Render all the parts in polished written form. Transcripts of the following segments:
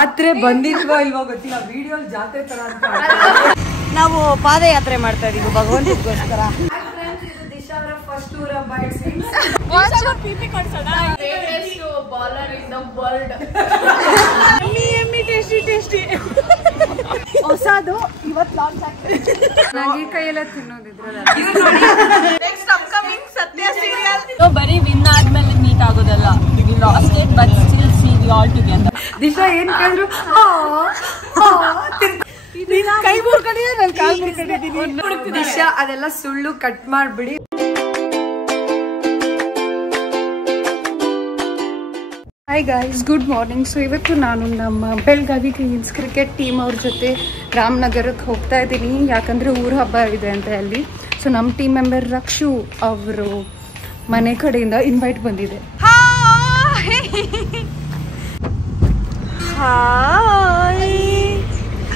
ಜಾತ್ರೆ ಬಂದಿಲ್ವೋ ಇಲ್ವೋ ಗೊತ್ತಿಲ್ಲ, ವಿಡಿಯೋ ಜಾತ್ರೆ ತರ ಅಂತ ನಾವು ಪಾದಯಾತ್ರೆ ಮಾಡ್ತಾ ಇದೀವಿ ಭಗವಂತನಿಗೋಸ್ಕರ. ಹೊಸದು ಇವತ್ತು ಲಾಂಚ್ ಆಗ್ತದೆ. ನನಗೆ ಕೈಯೆಲ್ಲ ತಿನ್ನೋದಿದ್ರಲ್ಲ. Next upcoming Sathya serial. ಬರೀ ವಿನ್ ಆದ್ಮೇಲೆ ಮೀಟ್ ಆಗೋದಲ್ಲ, we lost it but still see we all together. Disha ಏನ್ ಕೇಳಿದ್ರು ಕೈ ಮುರ್ಕೊಂಡಿದೆ, ನಾನು ಕಾಲ್ ಮುರ್ಕೊಂಡಿದ್ದೀನಿ. ದಿಶಾ ಅದೆಲ್ಲ ಸುಳ್ಳು, ಕಟ್ ಮಾಡ್ಬಿಡಿ. Hi guys, good morning. So ಇವತ್ತು ನಾನು ನಮ್ಮ ಬೆಳಗಾವಿ ಕ್ವೀನ್ಸ್ ಕ್ರಿಕೆಟ್ ಟೀಮ್ ಅವ್ರ ಜೊತೆ ರಾಮನಗರಕ್ಕೆ ಹೋಗ್ತಾ ಇದ್ದೀನಿ, ಯಾಕಂದರೆ ಊರ ಹಬ್ಬ ಇದೆ ಅಂತ ಅಲ್ಲಿ. ಸೊ ನಮ್ಮ ಟೀಮ್ ಮೆಂಬರ್ ರಕ್ಷು ಅವರು ಮನೆ ಕಡೆಯಿಂದ ಇನ್ವೈಟ್ ಬಂದಿದೆ.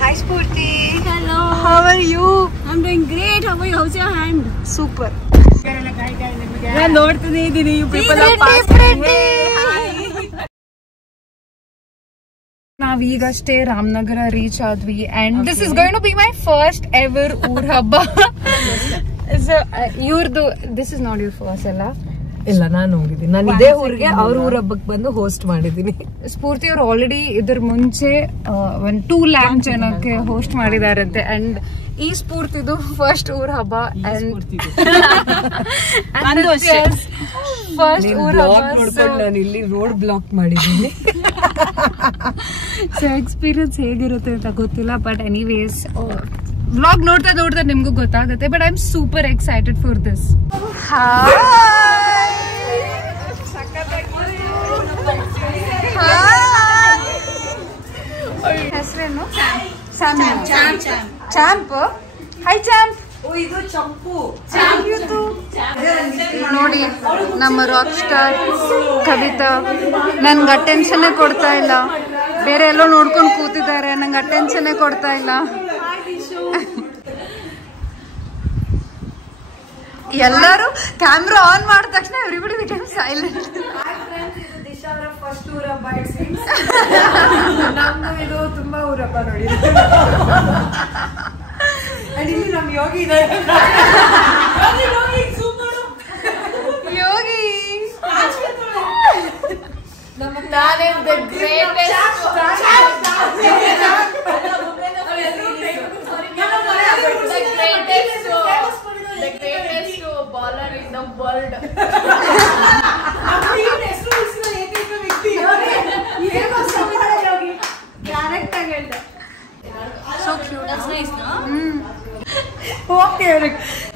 Hi Spurti. Hello. How are you? I'm doing great. How are you? How's your hand? Super. ನಾನು ನೋಡ್ತಾನೆ ಇದ್ದೀನಿ. You people are passing. ನಾವೀಗಷ್ಟೇ ರಾಮನಗರ ರೀಚ್ ಆದ್ವಿ and this is going to be my first ever ಊರ್ ಹಬ್ಬ. ಇವ್ರದ್ದು this is not your first ಅಲ್ಲ? ಇಲ್ಲ, ನಾನು ಹೋಗಿದ್ದೀನಿ. ನಾನು ಇದೇ ಊರಿಗೆ ಅವ್ರ ಊರ ಹಬ್ಬಕ್ಕೆ ಬಂದು ಹೋಸ್ಟ್ ಮಾಡಿದ್ದೀನಿ. ಸ್ಫೂರ್ತಿ ಅವ್ರು ಆಲ್ರೆಡಿ ಇದ್ರ ಮುಂಚೆ 2 lakh ಜನಕ್ಕೆ ಹೋಸ್ಟ್ ಮಾಡಿದಾರಂತೆ ಅಂಡ್ ಈ ಸ್ಫೂರ್ತಿದು ಫಸ್ಟ್ ಊರ್ ಹಬ್ಬ. ಫಸ್ಟ್ ಊರ್ ಹಬ್ಬ. ನಾನು ಇಲ್ಲಿ ರೋಡ್ ಬ್ಲಾಕ್ ಮಾಡಿದ್ದೀನಿ. ಸೊ ಎಕ್ಸ್ಪೀರಿಯನ್ಸ್ ಹೇಗಿರುತ್ತೆ ಅಂತ ಗೊತ್ತಿಲ್ಲ, ಬಟ್ ಎನಿವೇಸ್ ವ್ಲಾಗ್ ನೋಡ್ತಾ ನೋಡ್ತಾ ನಿಮ್ಗೂ ಗೊತ್ತಾಗುತ್ತೆ. But I am super excited for this. ಹೆಸರೇನು? ಚಾಂಪ್. High champ. ಇದು ಚಂಪು. ನೋಡಿ ನಮ್ಮ ರಾಕ್ ಸ್ಟಾರ್ ಕವಿತಾ ನನ್ಗೆ ಅಟೆನ್ಷನ್ನೇ ಕೊಡ್ತಾ ಇಲ್ಲ. ಬೇರೆ ಎಲ್ಲೋ ನೋಡ್ಕೊಂಡು ಕೂತಿದ್ದಾರೆ, ನಂಗೆ ಅಟೆನ್ಷನ್ನೇ ಕೊಡ್ತಾ ಇಲ್ಲ. ಎಲ್ಲರೂ ಕ್ಯಾಮ್ರಾ ಆನ್ ಮಾಡಿದ ತಕ್ಷಣ ಎವ್ರಿಬಡಿ ಬಿಕಮ್ ಸೈಲೆಂಟ್. ಫಸ್ಟ್ ಊರ ಹಬ್ಬ. ನಮ್ದು ಇದು ತುಂಬಾ ಊರ ಹಬ್ಬ ನೋಡಿ. ಇಲ್ಲಿ ನಮ್ ಯೋಗಿ ಇದೆ. ಯೋಗಿ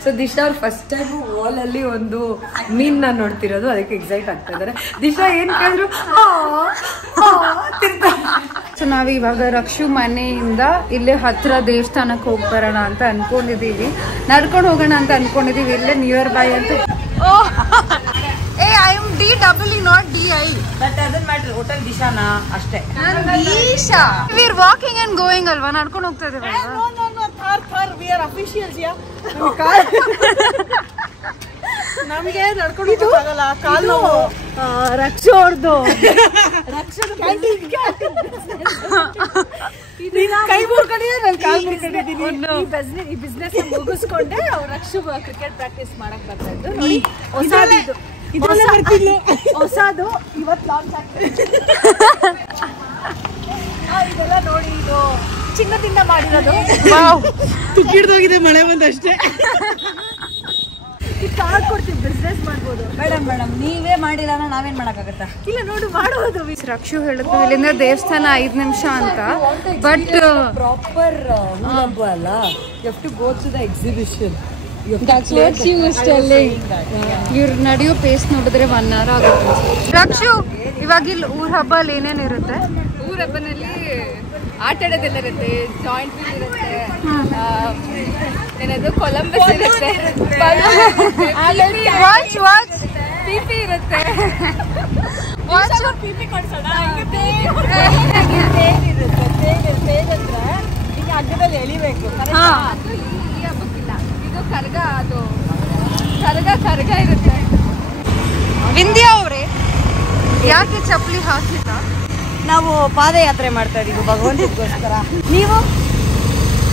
ಸೊ ದಿಶಾ ಅವ್ರು ಫಸ್ಟ್ ಟೈಮ್ ವಾಲ್ ಅಲ್ಲಿ ಒಂದು ಮೀನ್ನ ನೋಡ್ತಿರೋದು, ಅದಕ್ಕೆ ಎಕ್ಸೈಟ್ ಆಗ್ತಾ ಇದಾರೆ. ದಿಶಾ ಏನ್ ಕೇಳಿದ್ರು ಸೊ ನಾವ್ ಇವಾಗ ರಕ್ಷು ಮನೆಯಿಂದ ಇಲ್ಲೇ ಹತ್ರ ದೇವಸ್ಥಾನಕ್ಕೆ ಹೋಗಿ ಬರೋಣ ಅಂತ ಅನ್ಕೊಂಡಿದೀವಿ. ನಡ್ಕೊಂಡು ಹೋಗೋಣ ಅಂತ ಅನ್ಕೊಂಡಿದೀವಿ, ಇಲ್ಲೇ ನಿಯರ್ ಬೈ ಅಂತ. I am DEE not DI. That doesn't matter. Hotel ದಿಶಾನಾ ಅಷ್ಟೇ. Isha we are walking and going ಅಲ್ವಾ, ನಡ್ಕೊಂಡು ಹೋಗ್ತಾ ಇದೀವಿ. We are officials, yeah. ನಮಗೆ ನಡ್ಕೊಂಡು ಹೋಗಲ್ಲ, ಕಾಲು ರಕ್ಷು ಅವ್ರದ್ದು. ಕೈ ಮುರ್ಕೊಂಡಿದೆ, ನಾನು ಕಾಲ್ ಮುರ್ಕೊಂಡಿದ್ದೀನಿ. ಈ ಬಿಸ್ನೆಸ್ ಮುಗಿಸ್ಕೊಂಡೆ ರಕ್ಷು ಕ್ರಿಕೆಟ್ ಪ್ರಾಕ್ಟೀಸ್ ಮಾಡಕ್ ಬರ್ತಾ ಇದ್ದು. ನೋಡಿ ಹೊಸದು ಇವತ್ತು ಲಾಂಚ್ ಆಗ್ತದೆ. ಇದೆಲ್ಲ ನೋಡಿ, ಇದು ಚಿನ್ನದಿಂದ ಮಾಡಿರೋದು. ತುಕ್ಕಿಡ್ದೋಗಿದೆ, ಮಳೆ ಬಂದಷ್ಟೇ. ಕಾರ್ಡ್ ಕೊಡ್ತೀವಿ, ಬಿಸ್ನೆಸ್ ಮಾಡ್ಬೋದು. ಮೇಡಮ್ ನೀವೇ ಮಾಡಿಲ್ಲ ನಾವೇನ್ ಮಾಡಕ್ಕಾಗತ್ತಾ? ಇಲ್ಲ ನೋಡಿ ಮಾಡೋದು. ರಕ್ಷು ಹೇಳಿದ್ರು ಇಲ್ಲಿಂದ ದೇವಸ್ಥಾನ 5 ನಿಮಿಷ ಅಂತ, ಬಟ್ ಪ್ರಾಪರ್ ಹಬ್ಬ ಅಲ್ಲ. You have to go to the exhibition. ಇವ್ರು ನಡೆಯೋ ಪೇಸ್ ನೋಡಿದ್ರೆ 1 hour ಆಗುತ್ತೆ. ರಕ್ಷು, ಇವಾಗ ಇಲ್ಲಿ ಊರ್ ಹಬ್ಬ ಅಲ್ಲಿ ಏನೇನಿರುತ್ತೆ? ಊರ ಹಬ್ಬನಲ್ಲಿ ಆಟ ಆಡೋದೆಲ್ಲ ಇರುತ್ತೆ, ಜಾಯಿಂಟ್ ವೀಲ್ ಇರುತ್ತೆ, ಏನದು ಕೊಲಂಬಸ್ ಇರುತ್ತೆ, ಪಿಪಿ ಇರುತ್ತೆ. ಪಿಪಿ ಕಟ್ಸೋಣ. ತೇಗಂದ್ರೆ ಈಗ ಹಗ್ಗದಲ್ಲಿ ಎಳಿಬೇಕು. ಈ ಹಬ್ಬಕ್ಕಿಲ್ಲ, ಇದು ಕರ್ಗ, ಅದು ಕರ್ಗ ಇರುತ್ತೆ. ವಿಂದ್ಯಾ ಅವ್ರೆ, ಯಾಕೆ ಚಪ್ಪಲಿ ಹಾಕಿಲ್ಲ? ನಾವು ಪಾದಯಾತ್ರೆ ಮಾಡ್ತಾ ಇದೀವಿ ಭಗವಂತಗೋಸ್ಕರ. ನೀವು?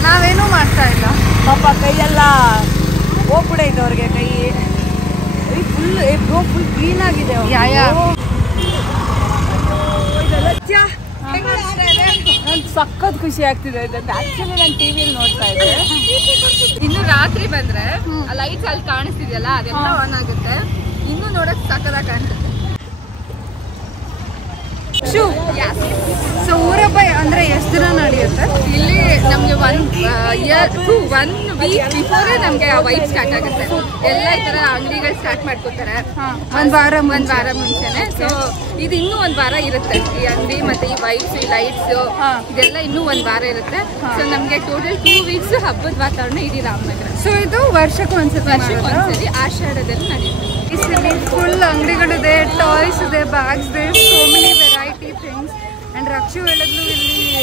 ನಾವೇನೂ ಮಾಡ್ತಾ ಇಲ್ಲ. ಪಾಪ ಕೈಯೆಲ್ಲ ಹೋಗ್ಬಿಡೈತೆ ಅವ್ರಿಗೆ, ಕೈ ಫುಲ್ ಕ್ಲೀನ್ ಆಗಿದೆ. ನನ್ಗೆ ಸಖತ್ ಖುಷಿ ಆಗ್ತಿದೆ. ಆಕ್ಚುಲಿ ನಾನು ಟಿವಿಯಲ್ಲಿ ನೋಡ್ತಾ ಇದ್ದೆ. ಇನ್ನು ರಾತ್ರಿ ಬಂದ್ರೆ ಆ ಲೈಟ್ಸ್ ಅಲ್ಲಿ ಕಾಣಿಸ್ತಿದೆಯಲ್ಲ ಅದೆಲ್ಲ ಆನ್ ಆಗುತ್ತೆ. ಇನ್ನು ನೋಡಕ್ ಸಕ್ಕದಾಗ ಕಾಣಿಸುತ್ತೆ. ಸೊ ಊರಬ್ಬ ಅಂದ್ರೆ ಎಷ್ಟು ದಿನ ನಡೆಯುತ್ತೆ ಇಲ್ಲಿ? ನಮ್ಗೆ ಒನ್ ವೀಕ್ ಬಿಫೋರೇ ನಮ್ಗೆ ವೈಟ್ ಸ್ಟಾರ್ಟ್ ಆಗುತ್ತೆ. ಎಲ್ಲ ಈ ತರ ಅಂಗಡಿಗಳು ಸ್ಟಾರ್ಟ್ ಮಾಡ್ಕೋತಾರೆ ಒಂದ್ ವಾರ ಮುಂಚೆನೆ. ಸೊ ಇದು ಇನ್ನೂ ಒಂದ್ ವಾರ ಇರುತ್ತೆ. ಈ ಅಂಗಡಿ ಮತ್ತೆ ಈ ವೈಟ್ಸ್, ಈ ಲೈಟ್ಸ್ ಇದೆಲ್ಲ ಇನ್ನೂ ಒಂದ್ ವಾರ ಇರುತ್ತೆ. ಸೊ ನಮ್ಗೆ ಟೋಟಲ್ 2 ವೀಕ್ಸ್ ಹಬ್ಬದ ವಾತಾವರಣ ಇಡೀ ರಾಮನಗರ. ಸೊ ಇದು ವರ್ಷಕ್ಕೊಂದ್ಸತಿ ಆಷಾಢದಲ್ಲಿ ನಡೆಯುತ್ತೆ. ಫುಲ್ ಅಂಗಡಿಗಳಿದೆ, ಟಾಯ್ಸ್ ಇದೆ, ಬ್ಯಾಗ್ಸ್ ಇದೆ, so many variety things. And Rakshu ಹೇಳಿದ್ಲು ಇಲ್ಲಿ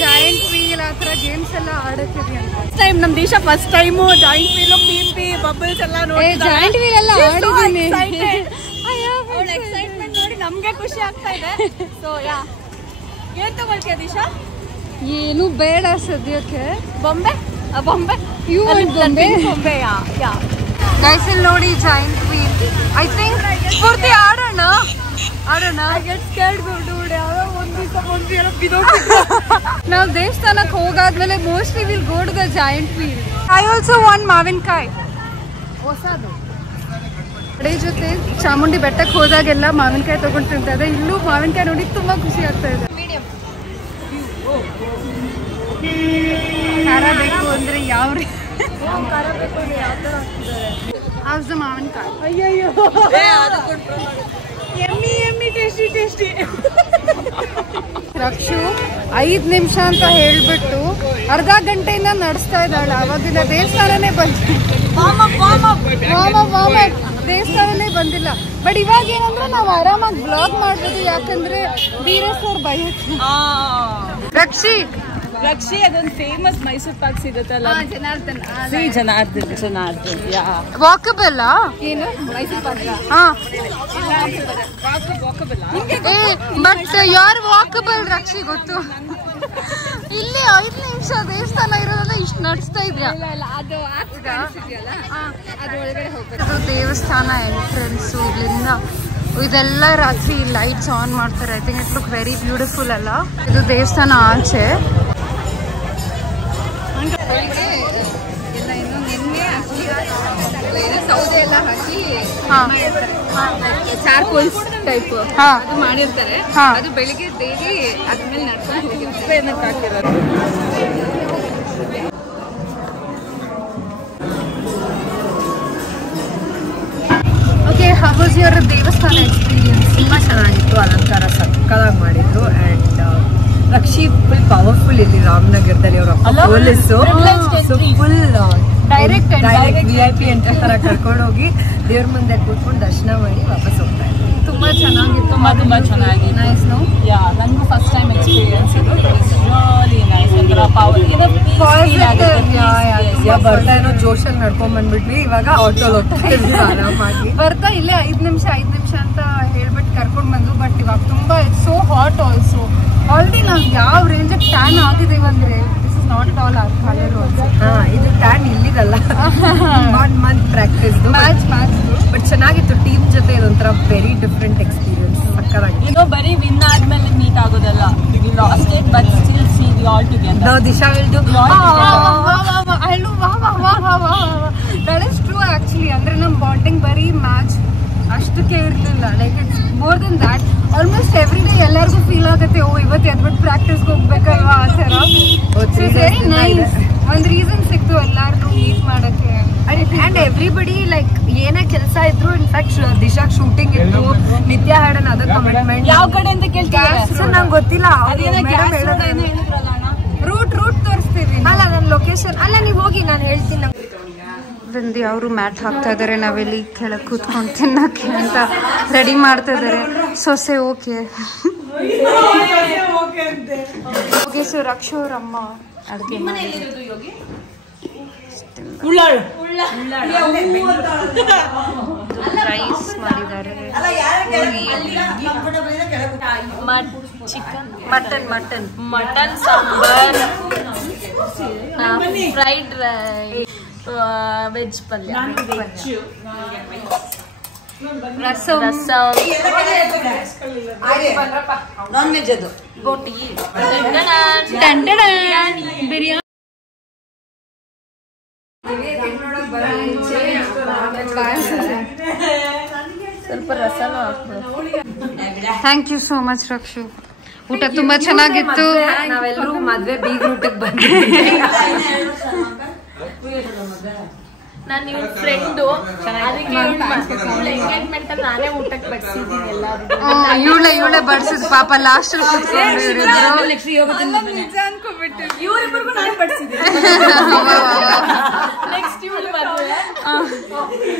ಜಾಯಿಂಟ್ ವೀಲ್ ಆ ಥರ ಗೇಮ್ಸ್ ಎಲ್ಲ ಆಡಕ್ಕಿದೆ ಅಂತ. ಟೈಮ್ ನಮ್ ದೇಶ first time giant wheel, P bubbles ಎಲ್ಲ ನೋಡಿ ಜಾಯಿಂಟ್ ವೀಲ್ ಎಲ್ಲ ಆಡಿದ್ದೀನಿ. ಎಕ್ಸೈಟ್ಮೆಂಟ್ ನೋಡಿ ನಮ್ಗೆ ಖುಷಿ ಆಗ್ತಾ ಇದೆ. ಸೊ ಏನ್ ತಗೊಳ್ತೀಯ ದಿಶಾ? ಏನು ಬೇಡ ಸದ್ಯಕ್ಕೆ. ಬೊಂಬೆ ಗೈಸ್ ಇಲ್ಲಿ ನೋಡಿ ಜಾಯಿಂಟ್ ವೀಲ್. ಐ ಥಿಂಕ್ ಪೂರ್ತಿ ಆಡೋಣ. ನಾವು ದೇವಸ್ಥಾನಕ್ಕೆ ಹೋಗಾದ್ಮೇಲೆ mostly will go to the joint wheel. I also want ಮಾವಿನಕಾಯಿ ಹೊಸದು. ಕಡೆ ಜೊತೆ ಚಾಮುಂಡಿ ಬೆಟ್ಟಕ್ಕೆ ಹೋದಾಗೆಲ್ಲ ಮಾವಿನಕಾಯಿ ತಗೊಂಡು ತಿಂತಾ ಇದೆ. ಇಲ್ಲೂ ಮಾವಿನಕಾಯಿ ನೋಡಿ ತುಂಬಾ ಖುಷಿ ಆಗ್ತಾ ಇದೆ. ಖಾರ ಬೇಕು ಅಂದ್ರೆ ಯಾವ ಮಾವಿನಕಾಯಿ? ಅಯ್ಯಯ್ಯೋ, ಎಮ್ಮಿ ಟೇಸ್ಟಿ. ರಕ್ಷು 5 ನಿಮಿಷ ಅಂತ ಹೇಳ್ಬಿಟ್ಟು ಅರ್ಧ ಗಂಟೆಯಿಂದ ನಡೆಸ್ತಾ ಇದ್ದಾಳೆ. ಅವಾಗಿನ ದೇವಸ್ಥಾನನೇ ದೇವಸ್ಥಾನನೇ ಬಂದಿಲ್ಲ. ಬಟ್ ಇವಾಗ ಏನಂದ್ರೆ ನಾವು ಆರಾಮಾಗಿ ಬ್ಲಾಗ್ ಮಾಡ್ಬೋದು, ಯಾಕಂದ್ರೆ ವೀರೇಶ್ ಅವ್ರ ಬಯಕೆ. ರಕ್ಷಿ ಅದೊಂದು ಫೇಮಸ್ ಮೈಸೂರು ಪಾಕ್ ಸಿಗುತ್ತಲ್ಲ, ಜನಾರ್ದನ್. ವಾಕಬಲ್ ಏನು ಮೈಸೂರು ಪಾಕ್? ಬಟ್ ಯಾರು ವಾಕಬಲ್ ರಕ್ಷಿ ಗೊತ್ತು? ಇಲ್ಲಿ 5 ನಿಮಿಷ ದೇವಸ್ಥಾನ ಇರೋದಲ್ಲ, ಇಷ್ಟು ನಡೆಸ್ತಾ ಇದ್ಯಾ? ಅದು ಒಳಗಡೆ ಹೋಗ್ಬೇಕು. ಇದು ದೇವಸ್ಥಾನ ಎಂಟ್ರೆನ್ಸು. ಇಲ್ಲಿಂದ ಇದೆಲ್ಲ ರಾತ್ರಿ ಲೈಟ್ಸ್ ಆನ್ ಮಾಡ್ತಾರೆ. I think it look very beautiful ಅಲ್ಲ? ಇದು ದೇವಸ್ಥಾನ ಆಚೆ. ಸೌದೆ ಎಲ್ಲ ಹಾಕಿ ಚಾರ್ಕೋಲ್ಸ್ ಟೈಪ್ ಅದು ಮಾಡಿರ್ತಾರೆ. ಅದು ಬೆಳಿಗ್ಗೆ ಡೈಲಿ ಅದ್ಮೇಲೆ ನಡ್ಕೊಂಡು ಹೋಗಿರ್ತಾರೆ. ಓಕೆ, ಹೌ ವಾಸ್ ಯುವರ್ ದೇವಸ್ಥಾನ ಎಕ್ಸ್ಪೀರಿಯನ್ಸ್? ತುಂಬಾ ಚೆನ್ನಾಗಿತ್ತು. ಅಲಂಕಾರ ಸಕ್ಕತ್ತಾಗಿ ಮಾಡಿದ್ರು. ಅಂಡ್ ರಕ್ಷಿ ಫುಲ್ ಪವರ್ಫುಲ್ ಇಲ್ಲಿ ರಾಮನಗರದಲ್ಲಿ. ಅವರ police full direct VIP entry ತರ ಕರ್ಕೊಂಡು ಹೋಗಿ ದೇವ್ರ ಮುಂದೆ ಕೂತ್ಕೊಂಡು ದರ್ಶನ ಮಾಡಿ ವಾಪಸ್ ಹೋಗ್ತಾ ಇದ್ರು. ತುಂಬಾ ಚೆನ್ನಾಗಿತ್ತು. ತುಂಬಾ ಚೆನ್ನಾಗಿ. ನೈಸ್. ನೋ ನನಗೂ ಫಸ್ಟ್ ಟೈಮ್ ಎಕ್ಸ್ಪೀರಿಯನ್ಸ್ ಇದು. Really nice. ಬರ್ತಾ ಏನೋ ಜೋಶಲ್ಲಿ ನಡ್ಕೊಂಡ್ ಬಂದ್ಬಿಟ್ವಿ. ಇವಾಗ ಆಟೋಲ್ ಹೋಗ್ತಾ ಇದ್ವಿ ಆರಾಮಾಗಿ. ಬರ್ತಾ ಇಲ್ಲೇ 5 ನಿಮಿಷ ಅಂತ ಹೇಳ್ಬಿಟ್ಟು ಕರ್ಕೊಂಡು ಬಂದು. ಬಟ್ ಇವಾಗ ತುಂಬಾ ಸೋ ಹಾಟ್ ಆಲ್ಸೋ. ಆಲ್ರೆಡಿ ನಾವು ಯಾವ ರೇಂಜ್ ಟ್ಯಾನ್ ಆಗಿದ್ದೀವಿ ಅಂದ್ರೆ this is not at all our colour also. ಇದು ಟ್ಯಾನ್ ಇಲ್ಲಿದಲ್ಲ, 1 ಮಂತ್ ಪ್ರಾಕ್ಟೀಸ್ ಮ್ಯಾಚ್. ಬಟ್ ಚೆನ್ನಾಗಿತ್ತು. ಟೀಮ್ ಜೊತೆ ಇದೊಂಥರ ವೆರಿ ಡಿಫ್ರೆಂಟ್ ಎಕ್ಸ್ಪೀರಿಯನ್ಸ್. ಸಕ್ಕತ್ತಾಗಿ. ಬರೀ ವಿನ್ ಆದ್ಮೇಲೆ ಮೀಟ್ ಆಗೋದಲ್ಲ. We lost it but still see we all together. Disha will do that is true actually. ಅಂದ್ರೆ ನಮ್ಮ ಬಾಂಡಿಂಗ್ ಬರೀ ಮ್ಯಾಚ್ ಅಷ್ಟಕ್ಕೆ ಇರ್ಲಿಲ್ಲ. Like it's more than that. Almost every day ಎಲ್ಲರಿಗೂ ಫೀಲ್ ಆಗುತ್ತೆ, ಓ ಇವತ್ತು ಎದ್ಬಿಟ್ಟು ಪ್ರಾಕ್ಟೀಸ್ಗೆ ಹೋಗ್ಬೇಕಲ್ವಾ ಆ ಥರ. Very nice. ಒಂದು ರೀಸನ್ ಸಿಕ್ತು ಎಲ್ಲಾರ್ಗೂ ಮೀಟ್ ಮಾಡಕ್ಕೆ. ಅಂಡ್ ಎವ್ರಿಬಡಿ ಲೈಕ್ ಏನೇ ಕೆಲಸ ಇದ್ರು, ಇನ್ಫ್ಯಾಕ್ಟ್ ದಿಶಾ ಶೂಟಿಂಗ್ ಇತ್ತು, ನಿತ್ಯ ಹಾಡನ್ ಅದ ಕಮಿಟ್ಮೆಂಟ್. ಯಾವ ಕಡೆ ಅಂತ ಕೇಳ್ತಾರೆ ಸರ್ ನಂಗೆ ಗೊತ್ತಿಲ್ಲ. ರೂಟ್ ತೋರಿಸ್ತೀವಿ. ಅಲ್ಲ ನನ್ನ ಲೊಕೇಶನ್ ಅಲ್ಲ, ನೀವು ಹೋಗಿ ನಾನು ಹೇಳ್ತೀನಿ. ಬಂದು ಅವರು ಮ್ಯಾಟ್ ಹಾಕ್ತಾ ಇದ್ದಾರೆ. ನಾವೆಲ್ಲಿ ಕೆಳಗೆ ಕೂತ್ಕೊಂಡು ತಿನ್ನಕ್ಕೆ ಅಂತ ರೆಡಿ ಮಾಡ್ತಾ ಇದ್ದಾರೆ. ಸೊಸೆ ಓಕೆ. ಸೊ ರಕ್ಷು ಅವ್ರ ಅಮ್ಮ ಅಡುಗೆ ರೈಸ್ ಮಾಡಿದ್ದಾರೆ, mutton sambar, fried rice, veg ಪಲ್ಯ, ರಸಂ, ನಾನ್ ವೆಜ್ ಅದು, ಬೋಟಿ, ಬಿರಿಯಾನಿ. ಸ್ವಲ್ಪ ರಸನೂ ಹಾಕ್ಬೋದು. Thank you so much Rakshu. ಊಟ ತುಂಬಾ ಚೆನ್ನಾಗಿತ್ತು. ನಾವೆಲ್ಲರೂ ಮದ್ವೆ ಬೀಗ ಊಟಕ್ಕೆ ಬಂದಿದ್ದೀವಿ. ನಾನು ಇವ್ರ ಫ್ರೆಂಡು, ಅದಕ್ಕೆ ಎಂಗೇಜ್ಮೆಂಟ್ ಅಲ್ಲಿ ನಾನೇ ಊಟಕ್ಕೆ ಬಡಿಸಿದ್ದೀನಿ ಎಲ್ಲರಿಗೂ. ಇವಳೆ ಬಡ್ಸಿದ್ ಪಾಪ ಲಾಸ್ಟ್ ಇವ್ರಿಬ್ರಿಗೂ ನಾನು ಬಡಿಸಿದ್ದೀನಿ. ನೆಕ್ಸ್ಟ್ ಇವ್ರು ಮದುವೆ,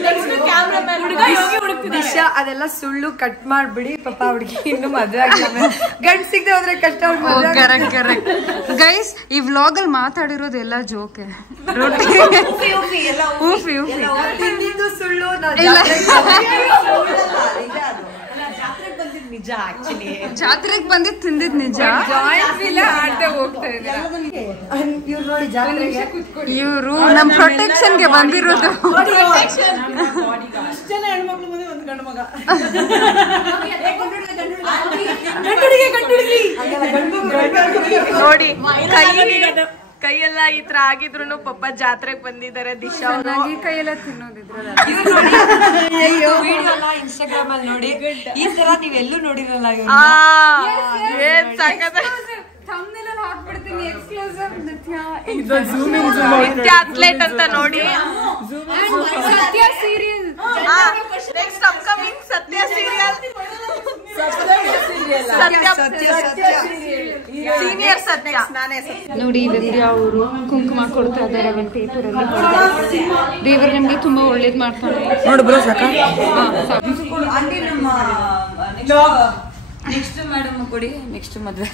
ನೆಕ್ಸ್ಟ್ ಕ್ಯಾಮ್ರಾಮನ್ ಹುಡುಗ ಯೋಗಿ ಹುಡುಕ್ತಿದ್ದಾರೆ. ದಿಶಾ ಅದೆಲ್ಲ ಸುಳ್ಳು, ಕಟ್ ಮಾಡ್ಬಿಡಿ. ಪಾಪ ಹುಡುಗಿ ಇನ್ನು ಮದ್ವೆ ಆಗಿಲ್ಲ, ಗಂಡ್ ಸಿಗದೆ ಹೋದ್ರೆ ಕಷ್ಟ. ಕರೆಕ್ಟ್ ಗೈಸ್, ಈ ವ್ಲಾಗ್ ಅಲ್ಲಿ ಮಾತಾಡಿರೋದೆಲ್ಲ ಜೋಕೆ, ತಿಂದಿದ್ದು ಸುಳ್ಳು. ನಿಜ, ಆಕ್ಚುಲಿ ಜಾತ್ರೆಗೆ ಬಂದಿದ್ ತಿಂದಿದ್ ನಿಜ. ಇವ್ರು ನೋಡಿ ಜಾತ್ರೆಗೆ ಇವ್ರು ನಮ್ ಪ್ರೊಟೆಕ್ಷನ್ಗೆ ಬಂದಿರೋದು. ಜನ ಹೆಣ್ಮಕ್ಳು ಮುಂದೆ ಒಂದು ಗಂಡು ಮಗ. ನೋಡಿ ಕೈಯೆಲ್ಲ ಈ ತರ ಆಗಿದ್ರು ಪಾಪ ಜಾತ್ರೆಗೆ ಬಂದಿದ್ದಾರೆ ದಿಶಾ. ಈ ಕೈಯೆಲ್ಲ ತಿನ್ನೋದಿದ್ರಲ್ಲ. ಇನ್ಸ್ಟಾಗ್ರಾಮ್ ಅಲ್ಲಿ ನೋಡಿ, ಈ ತರ ನೀವೆಲ್ಲೂ ನೋಡಿರಲ್ಲ. ನಿತ್ಯ ಅಥ್ಲೇಟ್ ಅಂತ ನೋಡಿ. Next upcoming Sathya serial, senior ಸತ್ಯ. ನೋಡಿ ವಿದ್ಯ ಅವರು ಕುಂಕುಮ ಕೊಡ್ತಾ ಇದ್ದಾರೆ ಒಂದು ಪೇಪರ್ ಅಲ್ಲಿ. ದೇವರು ನಮ್ಗೆ ತುಂಬಾ ಒಳ್ಳೇದ್ ಮಾಡ್ತಾರೆ. ನೋಡು ಬ್ರೋ, ಸಾಕ ನೆಕ್ಸ್ಟ್ ಮೇಡಮ್ ಕೊಡಿ. ನೆಕ್ಸ್ಟ್ ಮದ್ವೆ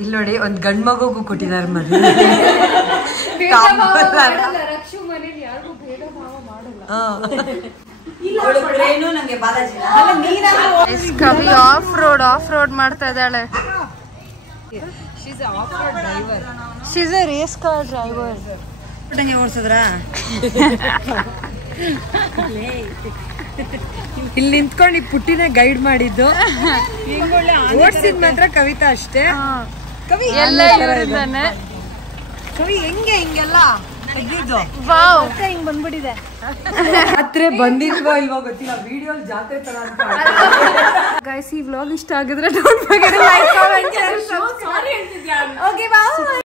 ಇಲ್ಲಿ ನೋಡಿ, ಒಂದ್ ಗಂಡ್ ಮಗುಗೂ ಕೊಟ್ಟಿದ್ದಾರೆ ಮದ್ವೆ. ಕವಿ ಆಫ್ ರೋಡ್ ಮಾಡ್ತಾ ಇದ್ದಾಳೆ. She's a race car driver. ಓಡಿಸಿದ್ರ ಇಲ್ಲಿ ನಿಂತ್ಕೊಂಡು ಈ ಪುಟ್ಟಿನ ಗೈಡ್ ಮಾಡಿದ್ದು. ಓಡಿಸಿದ್ ಮಾತ್ರ ಕವಿತಾ ಅಷ್ಟೇ. ಕವಿ ಎಲ್ಲ ಇವರಿಂದಾನೆ. ಕವಿ ಹಿಂಗೆಲ್ಲ ವಾವ್, ಹಿಂಗ್ ಬಂದ್ಬಿಟ್ಟಿದೆ. ಜಾತ್ರೆ ಬಂದಿಲ್ವಾ ಇಲ್ವಾ ಗೊತ್ತಿಲ್ಲ, ವಿಡಿಯೋ ಜಾತ್ರೆ ತರ ಅಂತ. ಗೈಸ್, ಈ ವ್ಲಾಗ್ ಇಷ್ಟ ಆಗಿದ್ರೆ don't forget to like, comment, share. Sorry ಹೇಳ್ತಿದ್ಯಾ? ಓಕೆ, ಬಾಯ್.